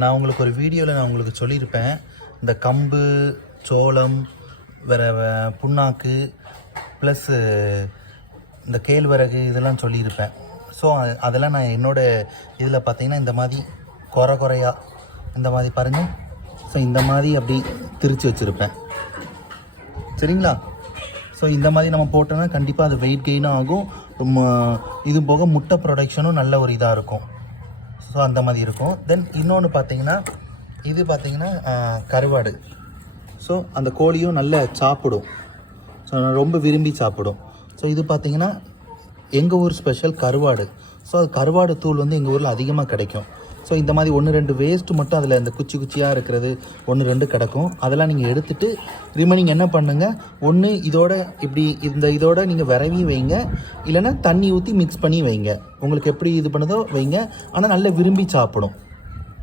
நான் உங்களுக்கு ஒரு வீடியோவில் நான் உங்களுக்கு சொல்லியிருப்பேன், இந்த கம்பு, சோளம், வேறு புண்ணாக்கு ப்ளஸ்ஸு இந்த கேழ்வரகு இதெல்லாம் சொல்லியிருப்பேன். ஸோ அதெல்லாம் நான் என்னோடய இதில் பார்த்தீங்கன்னா இந்த மாதிரி குறையாக இந்த மாதிரி பாருங்கள். ஸோ இந்த மாதிரி அப்படி திரித்து வச்சுருப்பேன். சரிங்களா? ஸோ இந்த மாதிரி நம்ம போட்டோன்னா கண்டிப்பாக அது வெயிட் கெயினும் ஆகும். இது போக முட்டை ப்ரொடக்ஷனும் நல்ல ஒரு இதாக இருக்கும். ஸோ அந்த மாதிரி இருக்கும். தென் இன்னொன்று பார்த்தீங்கன்னா இது பார்த்தீங்கன்னா கருவாடு. ஸோ அந்த கோழியும் நல்லா சாப்பிடும். ஸோ ரொம்ப விரும்பி சாப்பிடும். ஸோ இது பார்த்தீங்கன்னா எங்கள் ஊர் ஸ்பெஷல் கருவாடு. ஸோ அது கருவாடு தூள் வந்து எங்கள் ஊரில் அதிகமாக கிடைக்கும். ஸோ இந்த மாதிரி 1-2 வேஸ்ட்டு மட்டும் அதில் இந்த குச்சியாக இருக்கிறது 1-2 கிடக்கும். அதெல்லாம் நீங்கள் எடுத்துகிட்டு ரிமைனிங் என்ன பண்ணுங்கள், ஒன்று இதோட இப்படி இதோட நீங்கள் விரவி வைங்க, இல்லைன்னா தண்ணி ஊற்றி மிக்ஸ் பண்ணி வைங்க. உங்களுக்கு எப்படி இது பண்ணுதோ வைங்க. ஆனால் நல்லா விரும்பி சாப்பிடும்.